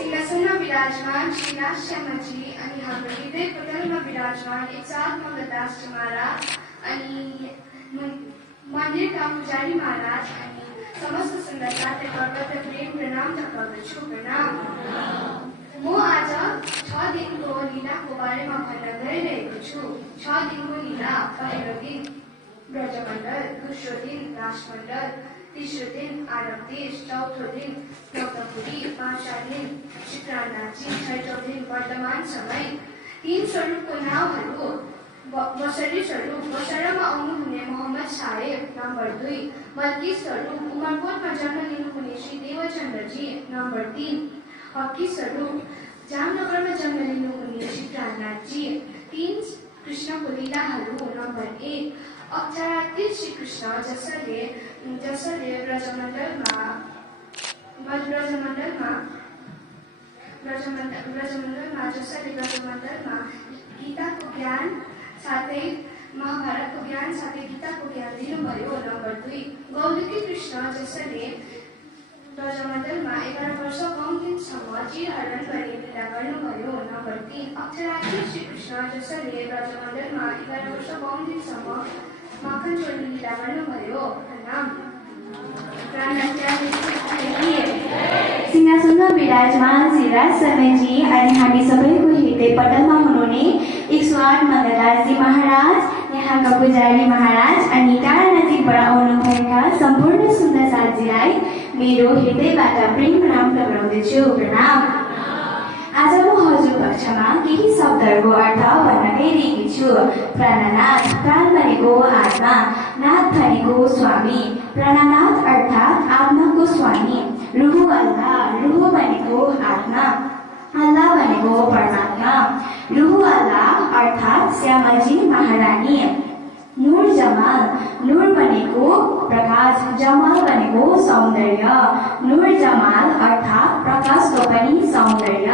सिंहासनमा विराजमान श्री राजश्यामजी अनि हाम्रो हृदय पटलमा विराजमान एकसाथ मङ्गलदासजी महाराज अनि मन्दिरका पुजारी महाराज अनि समस्त सुन्दरताले गर्दछ प्रेम प्रणाम गर्दछु। प्रणाम। म आज 6 दिनको लीलाको बारेमा भन्न गइरहेको छु। 6 दिनको लीला। पहिलो दिन ब्रजमण्डल, दोस्रो दिन राजमण्डल, तेस्रो दिन आरब देश, चौथो दिन नौतपुरी, पाँचौं दिन चित्रानाची, छैटौं दिन वर्तमान समय। 3 स्वरूपको नामहरू बसरी स्वरूप बसरामा आउनुहुने मोहम्मद साहेब, नम्बर 2 मल्की स्वरूप उमरकोटमा जन्म लिनुहुने श्री देवचन्द्रजी, नम्बर 3 हकी स्वरूप जामनगरमा जन्म लिनुहुने श्री प्राणनाथजी। 3 कृष्णको लीलाहरू। नम्बर 1 अक्षरातीत श्री कृष्ण जसले ब्रजमण्डलमा गीताको ज्ञान साथै महाभारतको ज्ञान साथै गीताको ज्ञान दिनुभयो। नम्बर 2 गौलकी कृष्ण जसले ब्रजमण्डलमा 11 वर्ष 5 दिनसम्म चिरहरण गरी लीला गर्नुभयो। नम्बर 3 अक्षरातीत श्री कृष्ण जसले ब्रजमण्डलमा 11 वर्ष 5 दिनसम्म माखन चोरी लीला गर्नुभयो। प्रणाम। सिंहासनमा विराजमान श्री राजशर्माजी अनि हामी सबैको हृदय पटलमा हुनुहुने 108 मङ्गलदासजी महाराज, यहाँका पुजारी महाराज अनि टाढा नजिकबाट आउनुभएका सम्पूर्ण सुन्दर साथीलाई मेरो हृदयबाट प्रेम प्रणाम टक्राउँदछु। प्रणाम। आज म हजुर पक्षमा केही शब्दहरूको अर्थ भन्न गइरहेकी छु। प्राणनाथ, प्राण भनेको आत्मा, नाथ भनेको स्वामी, प्राणनाथ अर्थात् आत्माको स्वामी। रूह अल्लाह, रूह भनेको आत्मा, अल्लाह भनेको परमात्मा। रूह अल्लाह अर्थात् श्यामाजी महारानी। नूर जमाल, नूर भनेको प्रकाश, जमाल भनेको सौन्दर्य। नूर जमाल अर्थात् प्रकाशको पनि सौन्दर्य।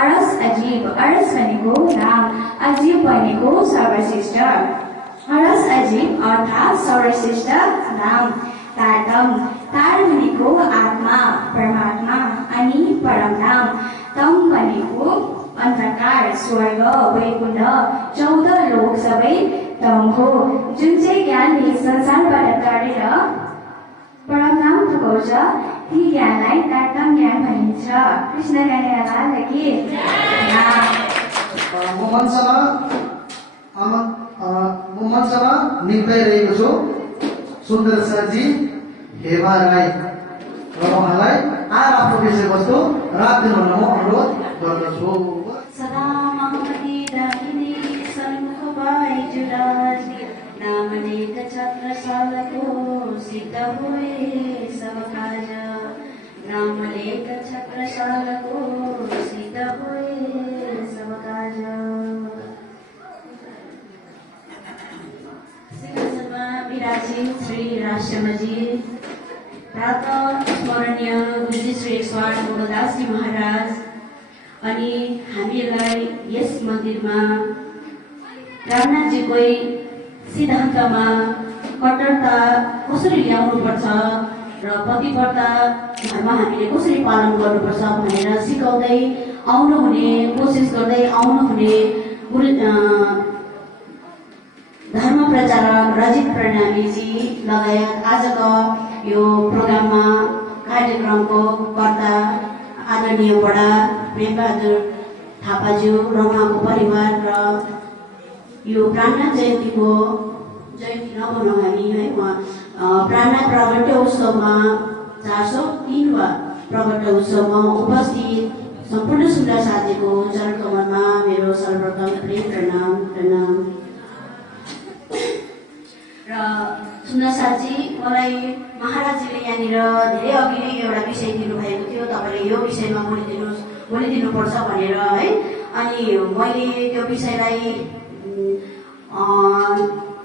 अरस अजीब, अरस भनेको नाम, अजीब भनेको सर्वश्रेष्ठ। अरस अजीब अर्थात् सर्वश्रेष्ठ नाम। तारतम, तार भनेको आत्मा, परमात्मा अनि परम नाम। तम भनेको अन्धकार, स्वर्ग, वैकुण्ठ, 14 लोक सबै तम हो। जुन चाहिँ ज्ञानले संसारबाट टाढेर परम नाम पुगाउँछ ती ज्ञानलाई तारतम ज्ञान भनिन्छ। कृष्ण गानेलाई के म मञ्चमा निम्ताइरहेको छु सुन्दर सरजी हेमा राई र उहाँलाई आएर आफ्नो विषयवस्तु राखिदिनु हुन म अनुरोध गर्दछु। सदा महमदी दाहिने सन्मुख भए जुराज, नामलेख छत्रसालको सिद्ध हुए सब काज। नामलेख छत्रसालको सिद्ध हुए सब काज। सिंहासनमा विराजित श्री राजश्यामजी, प्रातः स्मरणीय गुरुजी श्री 108 मङ्गलदासजी महाराज अनि हामीलाई यस मन्दिरमा रामनाथजीकै सिद्धान्तमा कट्टरता कसरी ल्याउनुपर्छ र पतिव्रता धर्म हामीले कसरी पालन गर्नुपर्छ भनेर सिकाउँदै आउनुहुने, कोसिस गर्दै आउनुहुने गुरु धर्म प्रचारक रजित प्रणामीजी लगायत आजको यो प्रोग्राममा कार्यक्रमको कर्ता आदरणीय बडा प्रेमबहादुर थापाज्यू र उहाँको परिवार र यो प्राणनाथ जयन्तीको जयन्ती नमनाउँ हामी है। उहाँ प्राणनाथ प्रगट्य उत्सवमा 403वा प्रगट्य उत्सवमा उपस्थित सम्पूर्ण सुन्दर साथीको चरण कमलमा मेरो सर्वप्रथम प्रेम प्रणाम। प्रणाम। र सुन्दर साथी, मलाई महाराजजीले यहाँनिर धेरै अघि नै एउटा विषय दिनुभएको थियो, तपाईँले यो विषयमा बोलिदिनुपर्छ भनेर है। अनि मैले त्यो विषयलाई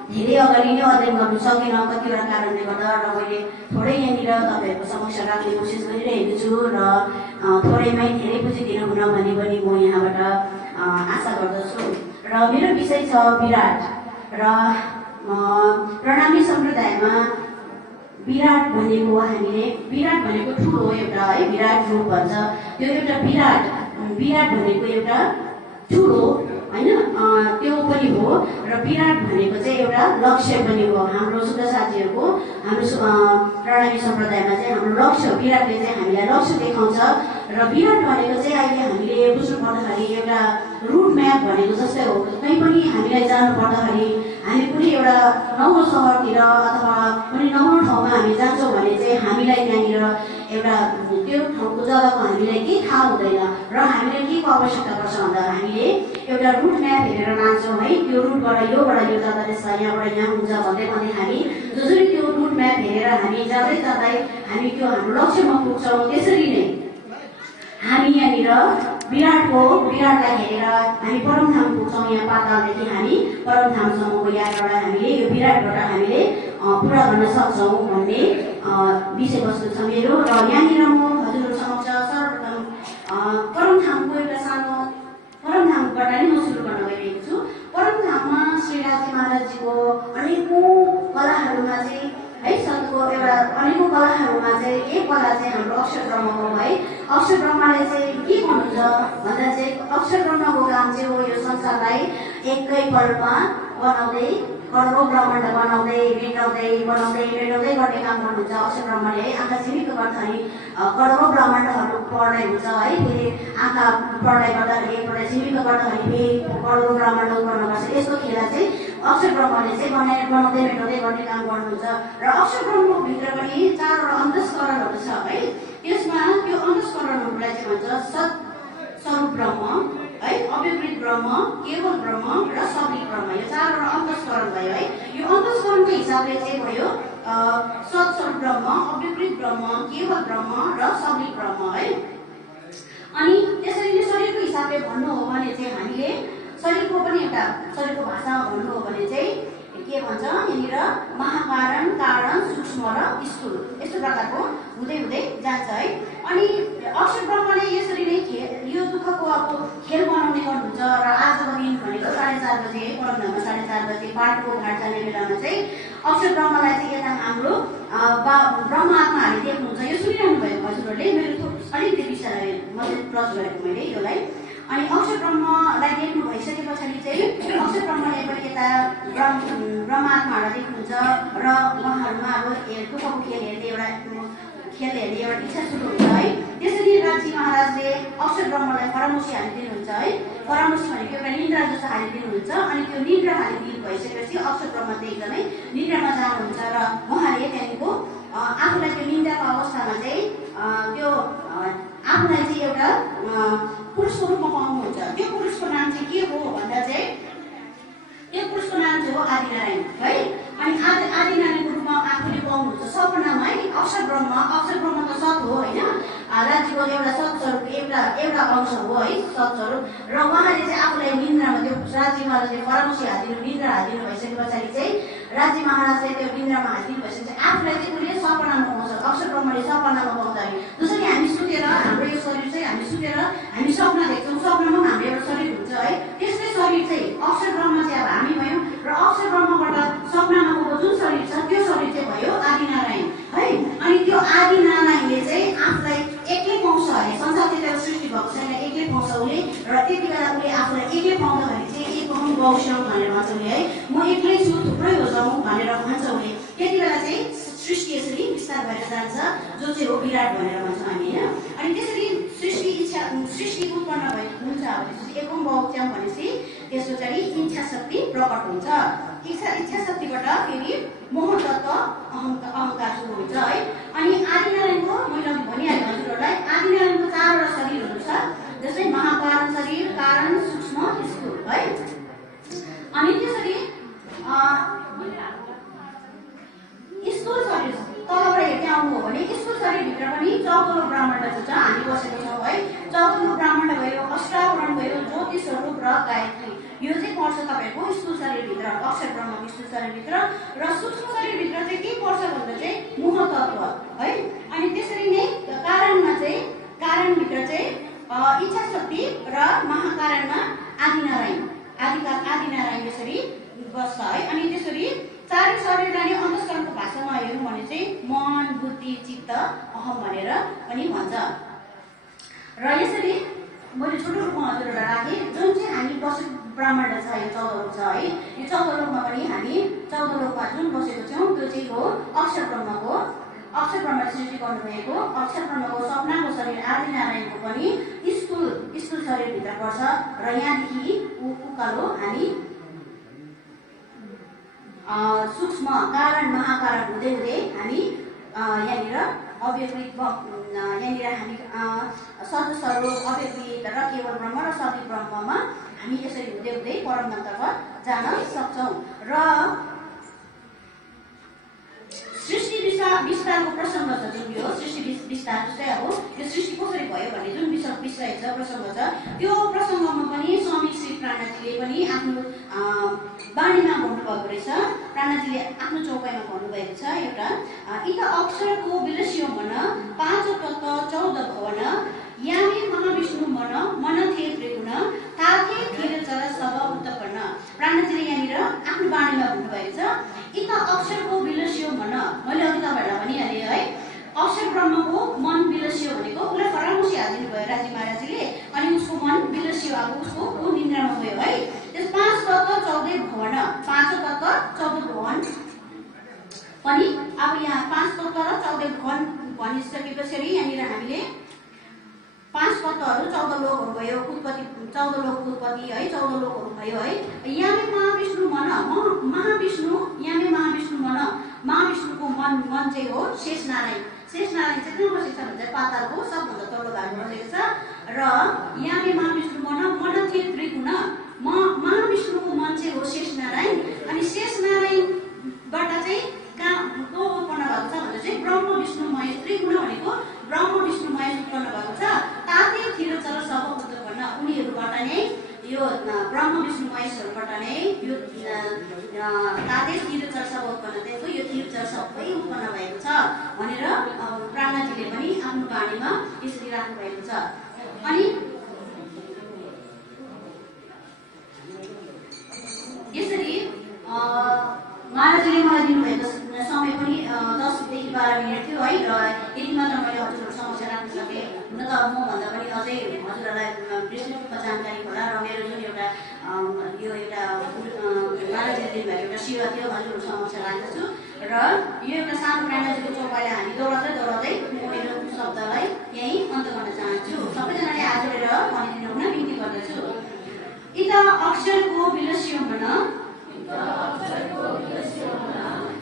धेरै अगाडि नै अध्ययन गर्नु सकिनँ कतिवटा कारणले गर्दा, र मैले थोरै यहाँनिर तपाईँहरूको समक्ष राख्ने कोसिस गरिरहेको छु र थोरैमै धेरै बुझिदिनु हुन भने पनि म यहाँबाट आशा गर्दछु। र मेरो विषय छ विराट। र प्रणामी सम्प्रदायमा विराट भनेको हामीले विराट भनेको ठुलो एउटा है विराट रूप भन्छ त्यो एउटा विराट भनेको एउटा ठुलो होइन त्यो पनि हो र विराट भनेको चाहिँ एउटा लक्ष्य पनि हो हाम्रो शुद्ध साथीहरूको हाम्रो प्रणामी सम्प्रदायमा चाहिँ हाम्रो लक्ष्य विराटले चाहिँ हामीलाई लक्ष्य देखाउँछ र विराट भनेको चाहिँ अहिले हामीले बुझ्नु पर्दाखेरि एउटा रुट म्याप भनेको जस्तै हो कहीँ पनि हामीलाई जानु पर्दाखेरि हामी कुनै एउटा नौलो सहरतिर अथवा कुनै नौलो ठाउँमा हामी जान्छौँ भने चाहिँ हामीलाई त्यहाँनिर एउटा त्यो ठाउँको जग्गाको हामीलाई केही थाहा हुँदैन र हामीले के को आवश्यकता पर्छ भन्दा हामीले एउटा रुट म्याप हेरेर लान्छौँ है त्यो रुटबाट योबाट यो जाँदा रहेछ यहाँबाट यहाँ हुन्छ भन्दै भन्दै हामी जसरी त्यो रुट म्याप हेरेर हामी जाँदै जाँदै हामी त्यो हाम्रो लक्ष्यमा पुग्छौँ त्यसरी नै हामी यहाँनिर विराटलाई हेरेर हामी परमधाम पुग्छौँ यहाँ पातालदेखि हामी परमधामसम्मको यात्रालाई हामीले यो विराटबाट हामीले पुरा गर्न सक्छौँ भन्ने विषयवस्तु छ मेरो र यहाँनिर म हजुरहरू समक्ष सर्वप्रथम परमधामको एउटा सानो परमधामबाट नै म सुरु गर्न गइरहेको छु परमधाममा श्री राजी महाराजजीको अनेकौँ कलाहरूमा चाहिँ है सन्तको एउटा अनेकौँ कलाहरूमा चाहिँ एक कला चाहिँ हाम्रो अक्षर ब्रह्म हो है अक्षर ब्रह्मले चाहिँ के गर्नुहुन्छ भन्दा चाहिँ अक्षर ब्रह्मको काम चाहिँ हो यो संसारलाई एकै पलमा बनाउँदै करोडौँ ब्रह्माण्ड बनाउँदै मेटाउँदै गर्ने काम गर्नुहुन्छ अक्षर ब्रह्मले है आँखा झिमिक्क गर्दाखेरि करोडौँ ब्रह्माण्डहरू पढाइ हुन्छ है फेरि आँखा पढाइ गर्दाखेरि एकपल्ट झिमिक्क गर्दाखेरि फेरि करोडौँ ब्रह्माण्ड गर्नुपर्छ यस्तो खेला चाहिँ अक्षर ब्रह्मले चाहिँ बनाउँदै मेटाउँदै गर्ने काम गर्नुहुन्छ र अक्षर ब्रह्मभित्र पनि 4वटा अन्तस्करणहरू छ है त्यसमा त्यो अन्तस्करणहरूलाई चाहिँ भन्छ सत स्वरूप ब्रह्म है अव्यवृत ब्रह्म केवल ब्रह्म र सब्लिक ब्रह्म यो 4वटा अन्तस्करण भयो है यो अन्तस्करणको हिसाबले चाहिँ भयो सत्स्वरूप ब्रह्म अव्यवृत ब्रह्म केवल ब्रह्म र सब्लिक ब्रह्म है अनि त्यसरी नै शरीरको हिसाबले भन्नु हो भने चाहिँ हामीले शरीरको पनि एउटा शरीरको भाषामा भन्नु हो भने चाहिँ के भन्छ यहाँनिर महाकारण कारण सूक्ष्म र स्थूल यस्तो प्रकारको हुँदै हुँदै जान्छ है अनि अक्षर ब्रह्मले यसरी नै यो दुःखको अब खेल बनाउने गर्नुहुन्छ र आजको दिन भनेको 4:30 बजे परमधाममा 4:30 बजे पाठको घाट जाने बेलामा चाहिँ अक्षर ब्रह्मलाई चाहिँ यता हाम्रो ब्रह्म आत्माहरूले देख्नुहुन्छ यो सुनिरहनु भएको हजुरहरूले मेरो अलिकति विषयलाई मैले टच गरेको मैले योलाई अनि अक्षर ब्रह्मलाई देख्नु भइसके पछाडि चाहिँ अक्षर ब्रह्मले पनि यता ब्रह्मात्माहरूलाई देख्नुहुन्छ र उहाँहरूमा अब दुःखको खेल हेर्ने एउटा इच्छा सुरु हुन्छ है त्यसरी राजी महाराजले अक्षर ब्रह्मलाई परामर्शी हालिदिनुहुन्छ है परामर्शी भनेको एउटा निन्द्रा जस्तो हालिदिनुहुन्छ अनि त्यो निन्द्रा हालिदिनु भइसकेपछि अक्षर ब्रह्म चाहिँ एकदमै निन्द्रामा जानुहुन्छ र उहाँले त्यहाँदेखिको आफूलाई त्यो निन्द्राको अवस्थामा चाहिँ त्यो आफूलाई चाहिँ एउटा पुरुषको रूपमा पाउनुहुन्छ त्यो पुरुषको नाम चाहिँ के हो भन्दा चाहिँ त्यो पुरुषको नाम चाहिँ हो आदिनारायण है अनि आदिनारायणको रूपमा आफूले पाउनुहुन्छ सपनामा है अक्षर ब्रह्म त सत हो होइन राज्यको एउटा सत्स्वरूप एउटा अंश हो है सत्स्वरूप र उहाँले चाहिँ आफूलाई निन्द्रामा त्यो राज्य महाराजले परामर्शी हालिदिनु निन्द्रा हालिदिनु भइसके पछाडि चाहिँ राज्य महाराजले त्यो निन्द्रामा हालिदिनु भइसकेपछि आफूलाई चाहिँ कुनै सपनामा पाउँछ अक्षर ब्रह्मले सपनामा पाउँछ जसरी हामी सुतेर हाम्रो यो शरीर चाहिँ हामी सुतेर हामी सपना देख्छौँ सपनामा हाम्रो एउटा शरीर हुन्छ है त्यस्तै शरीर चाहिँ अक्षर ब्रह्म चाहिँ अब हामी भयौँ र अक्षर ब्रह्मबाट सपनामा गएको जुन शरीर छ त्यो शरीर चाहिँ भयो आदिनारायण है अनि त्यो आदिनारायणले चाहिँ आफूलाई एक्लै पाउँछ अरे संसारतिर सृष्टि भएको छैन एक्लै पाउँछ उसले र त्यति बेला उसले आफूलाई एक्लै पाउँदाखेरि चाहिँ एक अहम गौश्यम भनेर भन्छ उसले है म एक्लै छु थुप्रै हो जाउँ भनेर भन्छ उसले त्यति बेला चाहिँ सृष्टि यसरी विस्तार भएर जान्छ जो चाहिँ हो विराट भनेर भन्छ हामी होइन अनि त्यसरी सृष्टि उत्पन्न भएको हुन्छ भनेपछि एकम गौश्यम भनेपछि त्यसको चाहिँ इच्छा शक्ति प्रकट हुन्छ इच्छा शक्तिबाट फेरि मोह तत्त्व अहङ्कार सुरु हुन्छ है अनि आदिनारायणको मैले भनिहालेँ हजुरहरूलाई आदिनारायणको 4वटा शरीरहरू छ जस्तै महाकारण शरीर कारण सूक्ष्म स्थूल है अनि त्यसरी स्थूल शरीर तलबाट हेर्दै आउनु हो भने स्थूल शरीरभित्र पनि 14 ब्रह्माण्ड छ हामी बसेको छौँ है 14 ब्रह्माण्ड भयो अष्टावरण भयो ज्योतिष स्वरूप र गायत्री यो चाहिँ पर्छ तपाईँको स्थूल शरीरभित्र अक्षर ब्रह्मको स्थूल शरीरभित्र र सूक्ष्म शरीरभित्र चाहिँ के पर्छ भन्दा चाहिँ मोह तत्त्व है अनि त्यसरी नै कारणभित्र चाहिँ इच्छा शक्ति र महाकारणमा आदिनारायण यसरी बस्छ है अनि त्यसरी 4 शरीरलाई नै अन्तस्करणको भाषामा हेर्नु भने चाहिँ मन चित्त अहम भनेर पनि भन्छ। र यसरी मैले छोटो रूपमा हजुरहरूलाई राखेँ। जुन चाहिँ हामी पशु ब्रह्माण्ड छ, यो 14 लोक छ है, यो 14 लोकमा पनि हामी 14 लोकमा जुन बसेको छौँ त्यो चाहिँ हो अक्षर ब्रह्मको, अक्षर ब्रह्मले सृष्टि गर्नुभएको अक्षर ब्रह्मको सपनाको शरीर आदिनारायणको पनि स्थूल शरीरभित्र पर्छ। र यहाँदेखि उकालो हामी सूक्ष्म कारण महाकारण हुँदै हुँदै हामी यहाँनिर अव्यवहित यहाँनिर हामी सदस्यहरू अव्यवहित र केवल ब्रह्म र सबै ब्रह्ममा हामी यसरी हुँदै हुँदै परमतर्फ जान सक्छौँ। र सृष्टि विस्तारको प्रसङ्ग छ जुन यो सृष्टि विस्तार, जस्तै अब यो सृष्टि कसरी भयो भन्ने जुन विषय छ प्रसङ्ग छ, त्यो प्रसङ्गमा पनि स्वामी श्री प्राणजीले पनि आफ्नो वाणीमा भन्नुभएको रहेछ। प्राणजीले आफ्नो चौपाइमा भन्नुभएको छ एउटा, इत अक्षरको विलस्यो मन 5 तत्व 14 भवन, यामे महाविष्णु मन थे त्रिगुण, ताथे थिर चर सब उत्पन्न। प्राणजीले यहाँनिर आफ्नो वाणीमा भन्नुभएको छ इत अक्षरको विलस्यो मन। मैले अघि तपाईँहरूलाई भनिहालेँ है, अक्षर ब्रह्मको मन विलस्यो भनेको उसलाई फरामुसी हालिदिनु भयो राजी महाराजीले, अनि उसको मन विलस्यो, अब उसको निन्द्रामा गयो है। त्यस 5 तत्व 14 भवन, 5 तत्व 14 भवन पनि अब यहाँ 5 तत्व र 14 भवन भनिसकेपछि यहाँनिर हामीले 5 तत्वहरू 14 लोकहरू भयो, उत्पत्ति 14 लोक उत्पत्ति है, 14 लोकहरू भयो है। यामे महाविष्णु मन, महाविष्णु यामे महाविष्णु मन, महाविष्णुको मन चाहिँ हो शेषनारायण। शेषनारायण चाहिँ कहाँ बसेको छ भन्छ पातालको सबभन्दा तल्लो भागमा बसेको छ। र यामे महाविष्णु मन थिए त्रिगुण, महाविष्णुको मन चाहिँ हो शेषनारायण, अनि शेषनारायणबाट चाहिँ कहाँ को उत्पन्न भएको छ भन्दा चाहिँ ब्रह्म विष्णु महेश, त्रिगुण भनेको ब्रह्म विष्णु महेश उत्पन्न भएको छ। ताते थिर चर सब उत्पन्न, उनीहरूबाट नै यो ब्रह्म विष्णु महेशहरूबाट नै यो ताते थिर चर सब उत्पन्न दिएको, यो थिर चर सबै उत्पन्न भएको छ भनेर प्राणजीले पनि आफ्नो वाणीमा यसरी राख्नु भएको छ। अनि यसरी महाराजले मलाई दिनुभएको समय पनि 10 देखि 12 मिनट थियो है। र यति मात्र मैले हजुरहरू समक्ष राख्न सकेँ। हुन त मभन्दा पनि अझै हजुरहरूलाई विस्तृत रूपमा जानकारी होला। र मेरो जुन एउटा यो एउटा महाराजले दिनुभएको एउटा सेवा थियो हजुरहरू समक्ष राख्दछु। र यो एउटा सानो प्राणजीको चौपाइलाई हामी दौडाउँदै मेरो शब्दलाई यहीँ अन्त गर्न चाहन्छु। सबैजनाले हात जोडेर भनिदिनु हुन बिन्ती गर्दछु। इत अक्षरको विलस्यो मन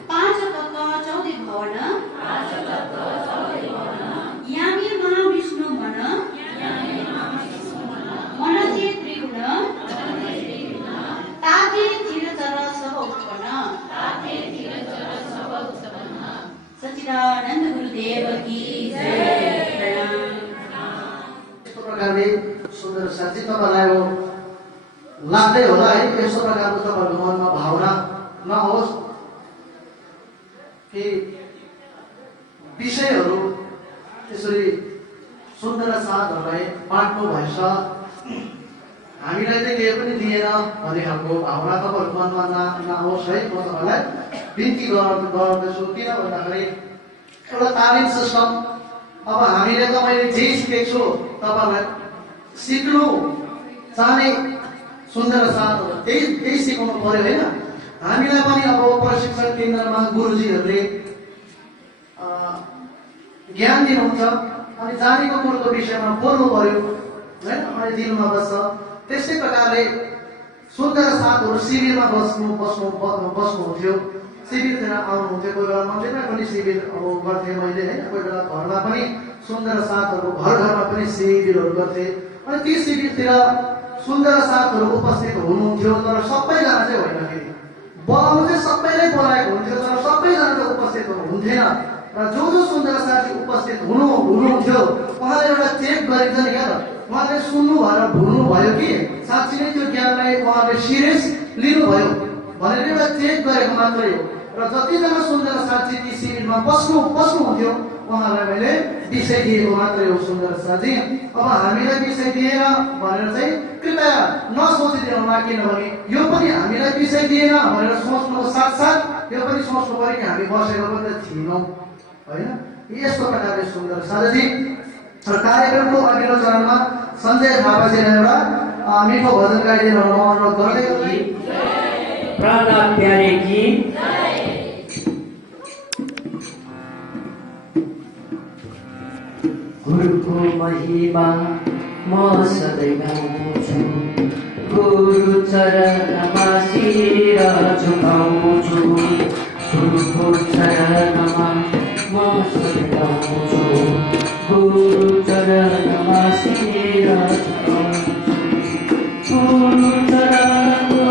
5 तत्व 14 भवन, यामे महाविष्णु मन थिए त्रिगुण, ताते थिर चर सब उत्पन्न। सच्चिदानन्द गुरुदेव की जय। यस्तो प्रकारले सुन्दर साथी तपाईँलाई हो लाग्दै होला है, यस्तो प्रकारको तपाईँहरूको मनमा भावना नहोस् कि विषयहरू त्यसरी सुन्दर साथहरूलाई बाँड्नु भएछ, हामीलाई चाहिँ केही पनि दिएन भन्ने खालको भावना तपाईँहरूको मनमा नहोस् है। म तपाईँलाई बिन्ती गर्दछु। किन भन्दाखेरि एउटा तालिम सिस्टम, अब हामीले त मैले जे सिकेको छु तपाईँलाई सिक्नु चाहने सुन्दर साथहरू त्यही सिकाउनु पर्यो होइन। हामीलाई पनि अब प्रशिक्षण केन्द्रमा गुरुजीहरूले ज्ञान दिनुहुन्छ, अनि जानेको कुरोको विषयमा बोल्नु पर्यो होइन, अनि दिलमा बस्छ। त्यस्तै प्रकारले सुन्दर साथहरू शिविरमा बस्नुहुन्थ्यो, शिविरतिर आउनुहुन्थ्यो। कोही बेला मन्दिरमा पनि शिविर अब गर्थेँ मैले होइन, कोही बेला घरमा पनि सुन्दर साथहरू घरमा पनि शिविरहरू गर्थेँ। अनि ती शिविरतिर सुन्दर साथहरू उपस्थित हुनुहुन्थ्यो, तर सबैजना चाहिँ होइन, फेरि बोलाउनु चाहिँ सबैलाई बोलाएको हुन्थ्यो, तर सबैजना चाहिँ उपस्थित हुनुहुन्थेन। र जो सुन्दर साथी उपस्थित हुनुहुन्थ्यो उहाँले एउटा चेक गरिन्छ नि क्या, उहाँले सुन्नु भएर भुल्नु भयो कि साँच्ची नै त्यो ज्ञानलाई उहाँले सिरियस लिनुभयो भनेर एउटा चेक गरेको मात्रै हो। र जतिजना सुन्दर साथी ती शिविरमा बस्नुहुन्थ्यो उहाँलाई मैले विषय दिएको मात्रै हो सुन्दर साथी। अब हामीलाई विषय दिएन भनेर चाहिँ कृपया नसोचिदिनु होला, किनभने यो पनि हामीलाई विषय दिएन भनेर सोच्नुको साथसाथ यो पनि सोच्नु पर्यो कि हामी बसेको पनि त थिएनौँ होइन। यस्तो प्रकारले सुन्दर साझाजी र कार्यक्रमको अघिल्लो चरणमा सञ्जय थापाजीले एउटा मिठो भजन गाइदिनु म अनुरोध गर्दै प्राणनाथ प्यारे की गुरुको महिमा म सधैँ गाउँछु गुरु चरणमा शिर झुकाउँछु गुरुको चरणमा म सधैँ गाउँछु गुरु चरणमा शिर झुकाउँछु गुरु चरणको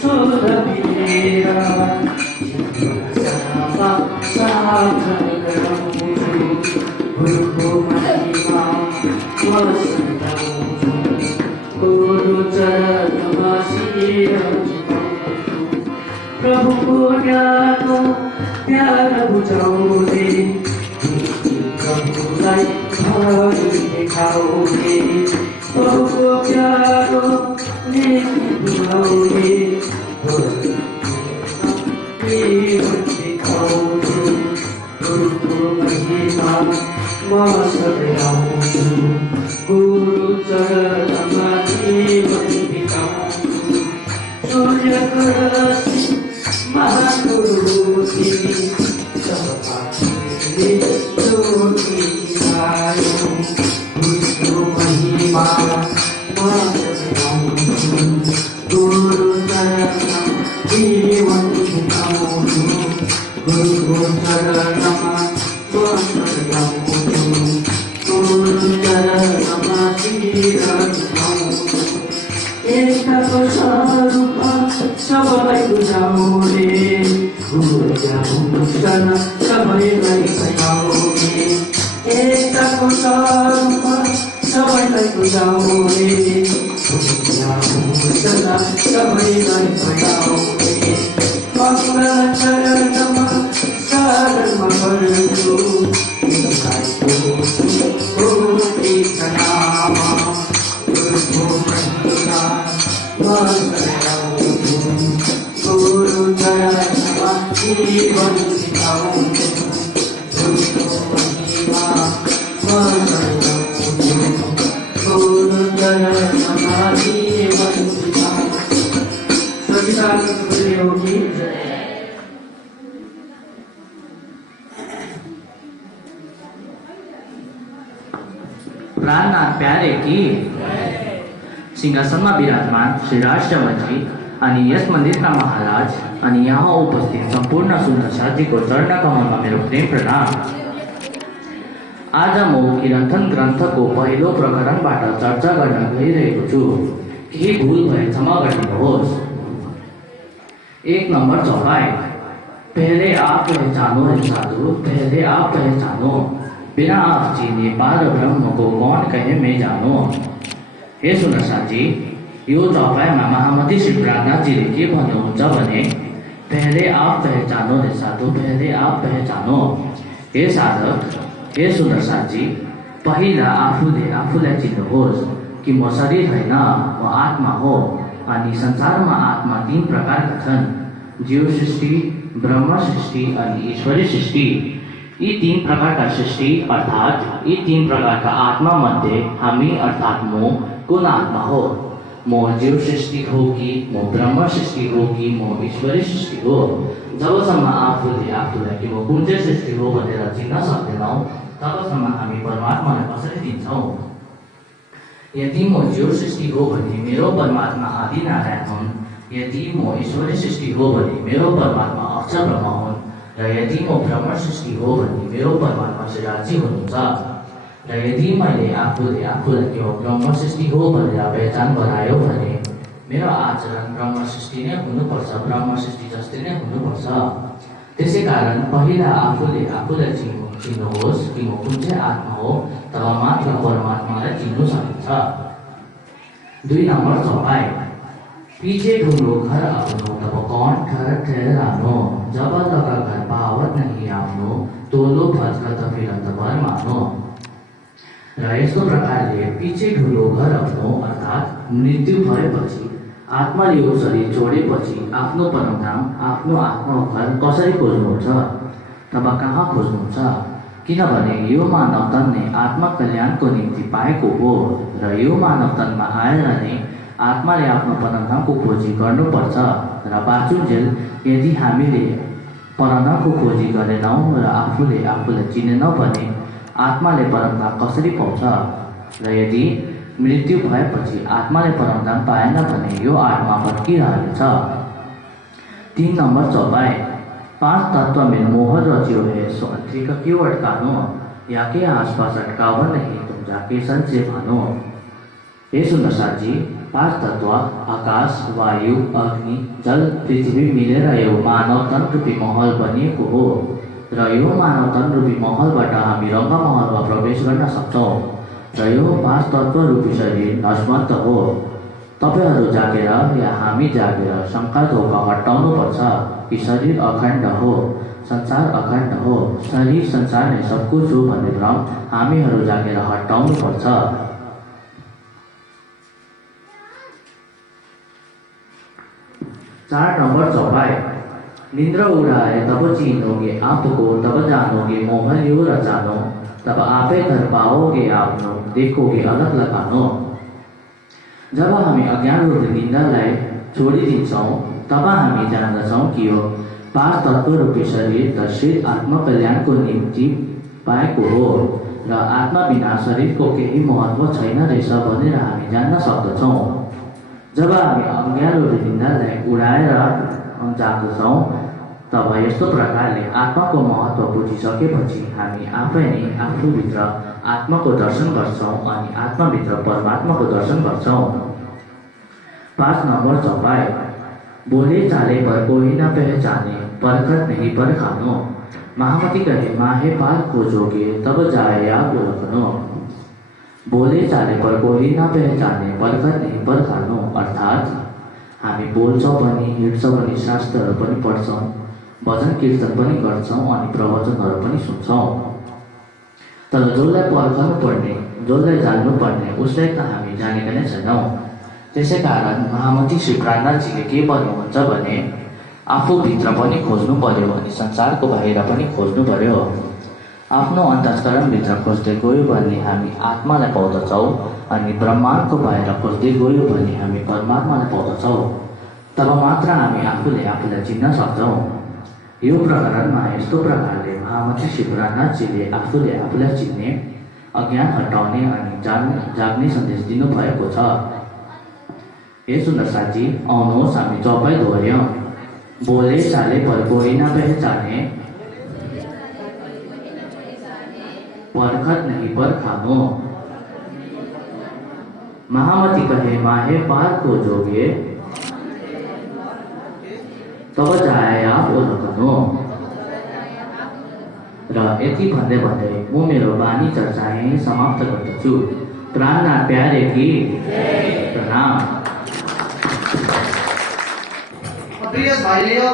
सुध मिलेर गुरुको महिमा म सधैँ गुरु चरणमा शिर झुकाउँछु प्रभुको ज्ञानको प्यार बुझाउने प्रभुलाई भरि देखाउने प्रभुको प्यारो नीति बुझाउने देखाउँछु गुरुको महिमा म सधैँ आउँछु गुरु चरणमा जीवन बिताउँछु सूर्यको रश्मि महागुरु तिमी सबैले ज्योति आयो गुरुको महिमा म सधैँ आउँछु गुरु चरणमा जीवन बिताउँछु गुरुको चरणमा म सधैँ आउँछु गुरु चरणमा शिर झुकाउँछु एकताको स्वरूपमा सबैलाई बुझाउने बुझाउँछन् सबैलाई सघाउने एकताको स्वरूपमा सबैलाई बुझाउने बुझाउँछन् सबैलाई सघाउने मङ्गल चरणमा शरणमा गर्छु गुरु चरणमा जीवन बिताउँछु गुरुको महिमा म सधैँ गुरु चरणमा जीवन बिताउँछु सचिदानन्द प्राणनाथ प्यारे की सिंहासनमा विराजमान श्री राष्ट्रपति अनि यस मन्दिरका महाराज अनि यहाँ उपस्थित सम्पूर्ण सुन्दर साथीको चरण कमलमा मेरो प्रेम प्रणाम। आज म किरण्ठन ग्रन्थको पहिलो प्रकरणबाट चर्चा गर्न गइरहेको छु। केही भूल भए क्षमा गरिदिनुहोस्। 1 नंबर चौपाई। पहले आप पहचानो रे साधु, पहले आप पहचानो, बिना आप चिने पार ब्रह्म को कौन कहे मैं जानो। हे सुन्दर साथी, यो चौपाईमा महामती श्री प्राणनाथजीले के भन्नुहुन्छ भने पहले आप पहचानो रे साधु, पहले आप पहचानो। हे साधक, हे सुन्दर साथी, पहिला आफूले आफूलाई चिन्नुहोस् कि म शरीर होइन, म आत्मा हो। अनि संसारमा आत्मा 3 प्रकारका छन्, जीव सृष्टि, ब्रह्म सृष्टि अनि ईश्वरी सृष्टि। यी 3 प्रकारका सृष्टि अर्थात् यी 3 प्रकारका आत्मा मध्ये हामी अर्थात् म कुन आत्मा हो। म जीव सृष्टि हो कि म ब्रह्म सृष्टि हो कि म ईश्वरी सृष्टि हो। जबसम्म आफूले आफूलाई कि म कुन चाहिँ सृष्टि हो भनेर चिन्न सक्दैनौँ तबसम्म हामी परमात्मालाई कसरी चिन्छौँ। यदि म जीव सृष्टि हो भने मेरो परमात्मा आदि नारायण हुन्, यदि म ईश्वरी सृष्टि हो भने मेरो परमात्मा अक्षर ब्रह्म हुन्, र यदि म ब्रह्म सृष्टि हो भने मेरो परमात्मा श्रीराजी हुनुहुन्छ। र यदि मैले आफूले आफूलाई केवल ब्रह्म सृष्टि हो भनेर पहिचान गरायो भने मेरो आचरण ब्रह्म सृष्टि नै हुनुपर्छ, ब्रह्म सृष्टि जस्तै नै हुनुपर्छ। त्यसै कारण पहिला आफूले आफूलाई चिन्नुहोस् कि म कुन चाहिँ आत्मा हो, तब मात्र परमात्मालाई चिन्नु सकिन्छ। 2 नंबर चौपाई। पीछे ढूंढो घर अपनो, तब कौन घर ठहरानो, जब लगा घर पावत नहीं आफ्नो, तोलो भजगत फिरत वर मानो। र यस्तो प्रकारले पछि ठुलो घर आफ्नो अर्थात् मृत्यु भएपछि आत्माले यो शरीर छोडेपछि आफ्नो परमधाम, आफ्नो आत्मा घर कसरी खोज्नुहुन्छ, तब कहाँ खोज्नुहुन्छ। किनभने यो मानव तन नै आत्मकल्याणको निम्ति पाएको हो र यो मानव तनमा आएर नै आत्माले आफ्नो परमधामको खोजी गर्नुपर्छ र बाँचुन्जेल यदि हामीले परमधामको खोजी गरेनौँ र आफूले आफूलाई चिनेनौँ भने आत्माले परमधाम कसरी पाउँछ र यदि मृत्यु भएपछि आत्माले परमधाम पाएन भने यो आत्मा भट्किरहनेछ। 3 नंबर चौपाई 5 तत्व में मोह रचियो है सो अंतरिक क्यों अटकानो या के आसपास अटकावा नहीं तुम जाके सन से मानो। ये सुंदर साथ जी 5 तत्व आकाश वायु अग्नि जल पृथ्वी मिलेर यो मानव तन रूपी महल बनिएको हो र यो मानव तन रूपी महलबाट हामी रंग महलमा प्रवेश गर्न सक्छौं र यो 5 तत्व रूपी शरीर नशवन्त हो। तपाईहरु जागेर या हामी जागेर शंका धोका हटाउनुपर्छ कि शरीर अखण्ड हो, संसार अखण्ड हो, शरीर संसार नै सब कुछ हो भन्ने भ्रम हामीहरु जागेर हटाउनुपर्छ। 4 नंबर चौपाई निद्रा उड़ाए तब चीनोगे आपको तब जानोगे मोह यो रचानो तब आपे घर पाओगे आपनो देखोगे अलग लगानो। जब हामी अज्ञान रूपी निन्द्रालाई छोडिदिन्छौँ तब हामी जान्दछौँ कि यो 5 तत्व रूपी शरीर दर्शित आत्मकल्याणको निम्ति पाएको हो र आत्मा बिना शरीरको केही महत्व छैन रहेछ भनेर हामी जान्न सक्दछौँ। जब हामी अज्ञान रूपी निन्द्रालाई उडाएर जाँदछौँ तब यस्तो प्रकारले आत्माको महत्व बुझिसकेपछि हामी आफै नै आफूभित्र आत्माको दर्शन गर्छौँ अनि आत्माभित्र परमात्माको दर्शन गर्छौँ। 5 नंबर चौपाई बोले चाले पर कोई न पहचाने परखत नहीं परखानो। महामती कहे माहे पाल खोजोगे तब जाए या बोलखनो। बोले चाले पर कोई न पहचाने परखत नहीं परखानो अर्थात हामी बोल्छौँ पनि हिँड्छौँ पनि शास्त्रहरू पनि पढ्छौँ भजन कीर्तन पनि गर्छौँ अनि प्रवचनहरू पनि सुन्छौँ तर जसलाई पर्खनु पर्ने जसलाई जान्नु पर्ने उसलाई त हामी जानेका नै छैनौँ। त्यसै कारण महामती श्री प्राणनाथजीले के भन्नुहुन्छ भने आफूभित्र पनि खोज्नु पर्यो अनि संसारको बाहिर पनि खोज्नु पर्यो। आफ्नो अन्तस्करणभित्र खोज्दै गयो भने हामी आत्मालाई पाउँदछौँ अनि ब्रह्माण्डको बाहिर खोज्दै गयो भने हामी परमात्मालाई पाउँदछौँ। तब मात्र हामी आफूले आफूलाई चिन्न सक्छौँ। यो प्रकरणमा यस्तो प्रकारले महामती श्री प्राणनाथजीले आफूले आफूलाई चिन्ने अज्ञान हटाउने अनि जाग्ने सन्देश दिनुभएको छ। ये सुन्दर साथी आउनुहोस् हामी चौपाई दोहोर्यौं। बोले चाले पर कोई न पहचाने परखत नहीं परखानो। महामती कहे माहे पार खोजोगे तब जाए आप ओलखनो। र यति भन्दै भन्दै म मेरो बानी चर्चा यही समाप्त गर्दछु। प्राणनाथ प्यारे की प्रणाम। प्रियस भाइले यो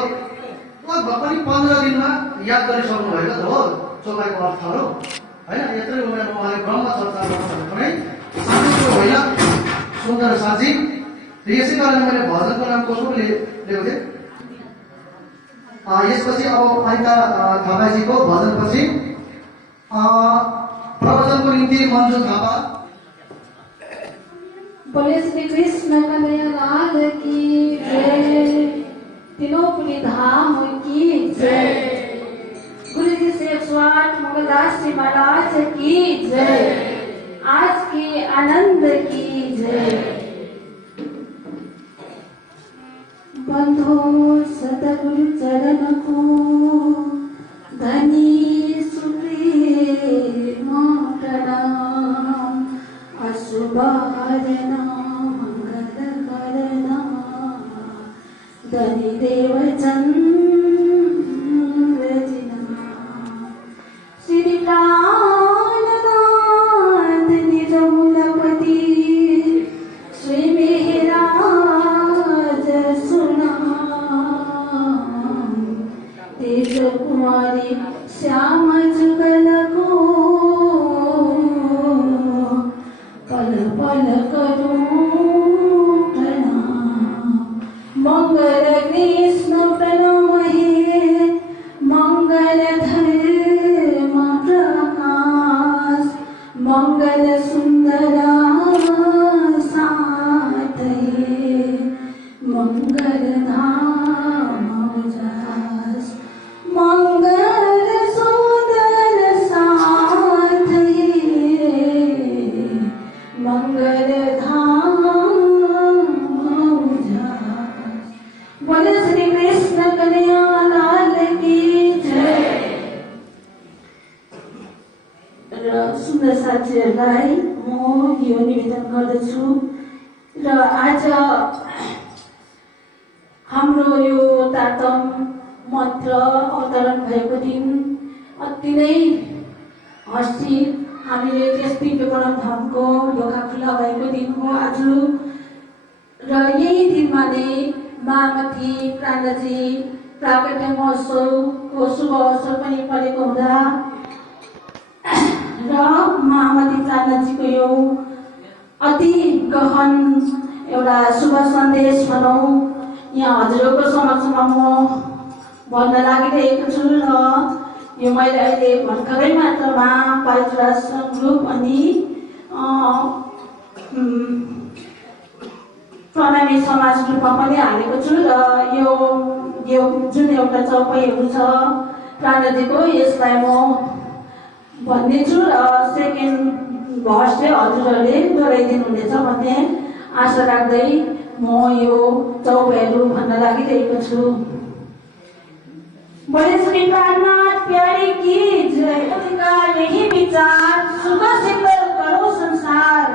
लगभग पनि 15 दिनमा याद गरिसक्नु भएको त हो चौपाईको अर्थहरू हैन। यत्रै उमेरमा उहाँले ब्रह्म चर्चा गर्नु पनि सानो कुरो होइन सुन्दर साथी। यसै कारण मैले भजनको नाम कसो लिएको थिएँ। यसपछि अब अनिता थापाजीको भजनपछि प्रवचनको निम्ति मन्जु थापा। बोले श्री कृष्ण कन्हैया लाल की जय। तीनों पुरी धाम की जय। गुरु जी से 108 मंगलदास जी महाराज की जय। आज के आनंद की जय। बंधो सतगुरु चरण को धनी सुप्रीम प्रणाम। अशुभ हरना मंगल करना धनी देव चंद्र जिना। श्री प्राणनाथ निज मूलपति श्री मेहराज सुना। तेज कुमारी श्याम जुगल को पल पल करूं प्रणाम। मंगल कृष्ण प्रणमहे मंगल धर्म प्रणाम। सुन्दर साथीहरूलाई म यो निवेदन गर्दछु र आज हाम्रो यो तातम मन्त्र अवतरण भएको दिन अति नै हर्षित हामीले त्यस दिव्य परम धामको ढोका खुल्ला भएको दिन हो आज र यही दिनमा नै मामती प्राणजी प्राकट्य महोत्सवको शुभ अवसर पनि परेको हुँदा र मामती प्राणजीको यो अति गहन एउटा शुभ सन्देश भनौँ यहाँ हजुरहरूको समक्षमा म भन्न लागिरहेको छु र यो मैले अहिले भर्खरै मात्रामा पवित्र ग्रुप अनि प्रणामी समाज ग्रुपमा पनि हालेको छु र यो जुन एउटा चौपाईहरू छ प्राणजीको यसलाई म भन्ने छु र सेकेन्ड भर्स चाहिँ हजुरहरूले दोहोऱ्याइदिनु हुनेछ भन्ने आशा राख्दै म यो चौपाईहरू भन्न लागिरहेको छु। बड़े श्री प्राणनाथ प्यारे की जय का यही विचार सुख से करो संसार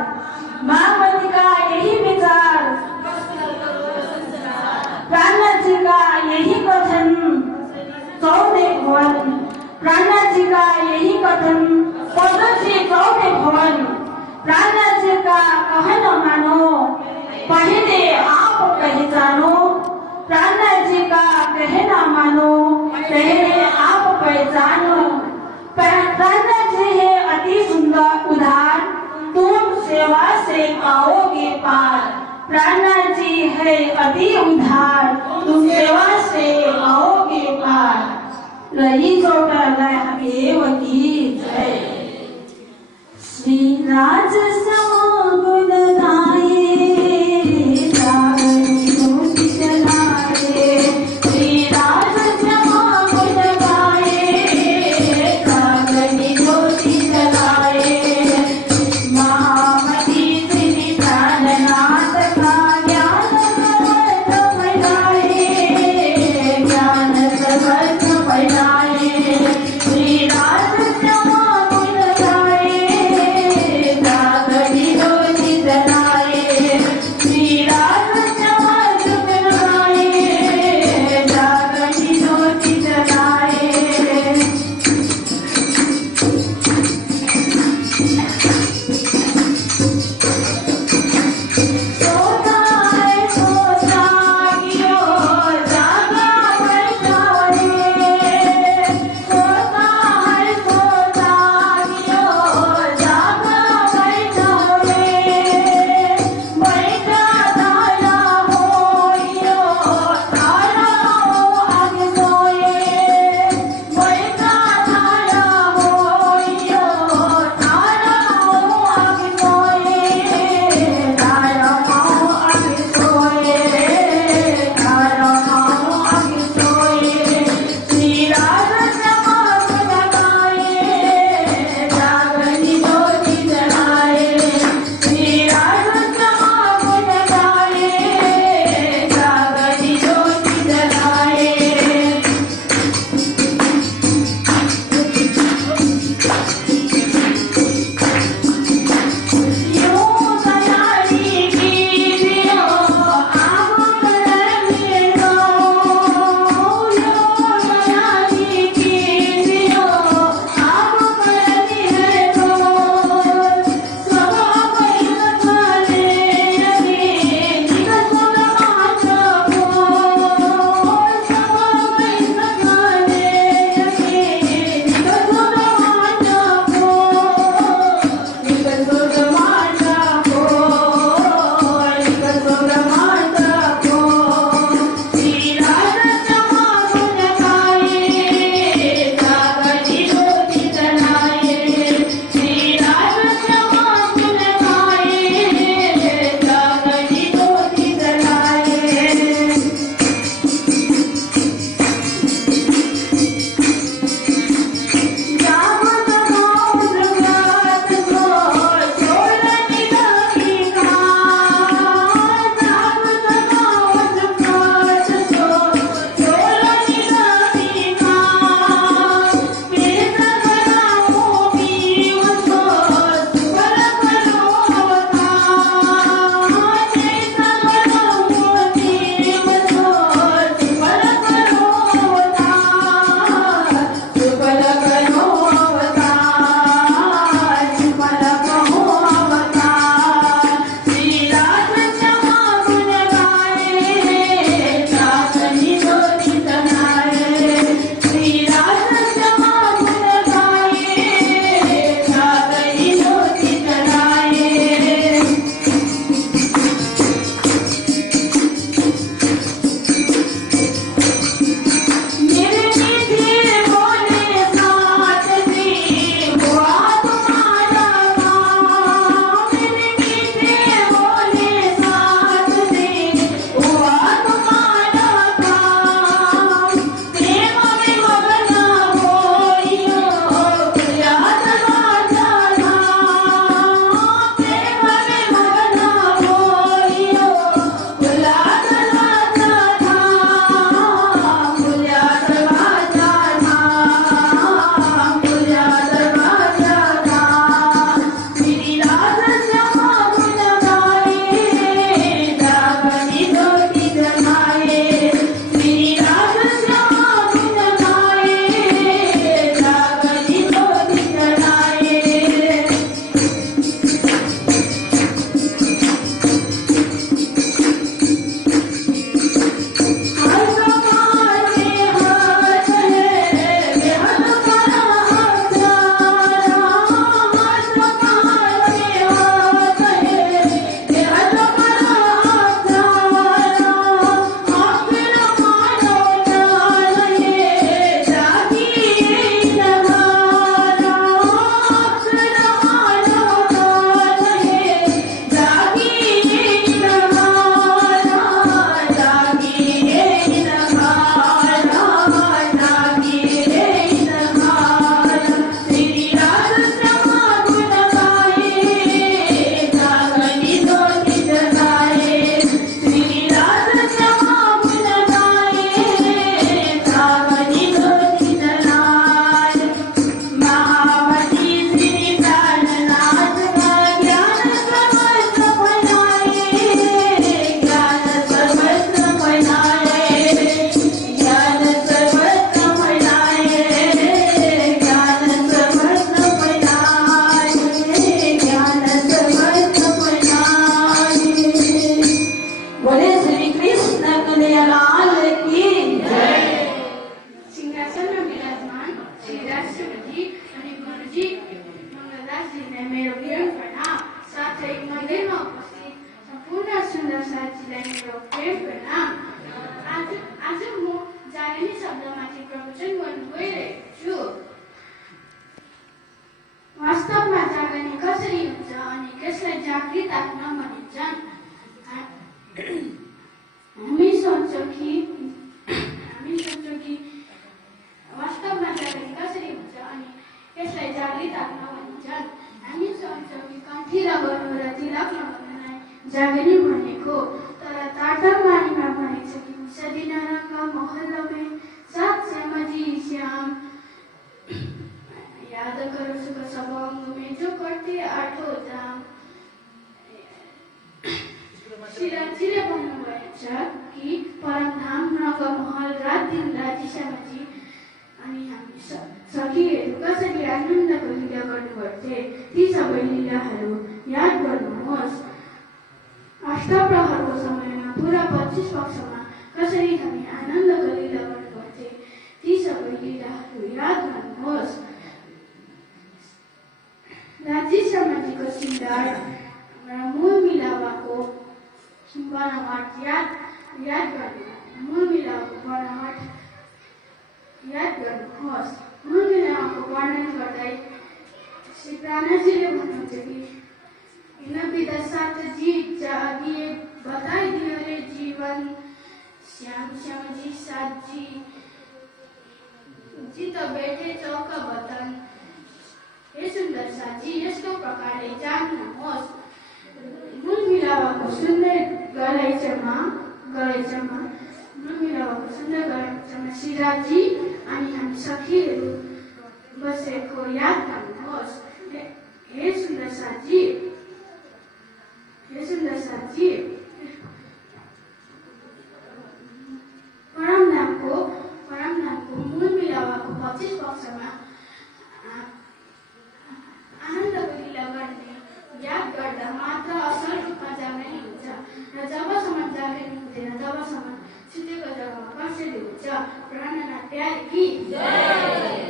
मामती का यही विचार प्राणनाथ जी का यही कथन चौथे भवन प्राणनाथ जी का यही कथन पद से चौथे भवन प्राणनाथ जी का कह न मानो पहले आप पहचानो प्राणनाथ जी का कहना मानो पहले आप पहचानो प्राणनाथ जी है अति सुंदर उदार तुम सेवा से पाओगे पार प्राणनाथ जी है अति उदार तुम सेवा से पाओगे पार र यी चौटाहरूलाई हामी वकी जय श्री राज गुण गाए श्री राज श्रीमती अनि गुरुजी मङ्गलदासजीलाई मेरो प्रेम प्रणाम। साथै मन्दिरमा उपस्थित सम्पूर्ण सुन्दर साथीलाई मेरो प्रेम प्रणाम। आज म जागनी शब्दमाथि प्रवचन गर्नु गइरहेको छु। वास्तवमा जागनी कसरी हुन्छ अनि कसलाई जागृत आत्मा भनिन्छन्? हामी सोच्छौँ कि वास्तवमा जागनी कसरी हुन्छ अनि यसलाई जागृत आत्मा भनिन्छन्। हामी सोच्छौँ कि कन्ठी लगाउनु र तिलक लगाउनुलाई जागनी भनेको, तर तारतम्बानीमा भनेको छ कि सदिनारा का मोहल्ला में सात श्यामाजी श्याम याद करो सुख सब अंग में जो करते आठों जाम। श्रीराजीले भन्नुभएको छ कि परमधाम नगमहल रात दिन राजी श्यामाजी अनि हामी सखीहरू कसरी आनन्दको लीला गर्नुभन्थे ती सबै लीलाहरू याद गर्नुहोस्। अष्टप्रहरको समयमा पुरा 25 पक्षमा कसरी हामी आनन्दको लीला गर्नुभन्थे ती सबै लीलाहरू याद गर्नुहोस्। राजी श्यामाजीको सिङ्गार र मूल मिलावाको बनावट याद गर्नुहोस्। मूल मिलावाको वर्णन गर्दै श्री प्राणजीले भन्नुहुन्छ कि बिदा साथ जी जागिए बताइदियो रे जीवन श्यामजी साथ जी त बैठे चौका बतन। हे सुन्दर साथी, यस्तो प्रकारले जाग्नुहोस्। मूल मिलावाको सुन्दर गलैँचामा श्रीराजी अनि हामी सखीहरू बसेको याद गर्नुहोस्। हे सुन्दर साथी, परमधामको मूल मिलावाको 25 पक्षमा आनन्दको लीला गर्ने याद गर्दा मात्र असल रूपमा जागनी हुन्छ र जबसम्म जागनी हुँदैन तबसम्म सुतेको जग्गामा कसरी हुन्छ? प्राणनाथ प्यारी की जय।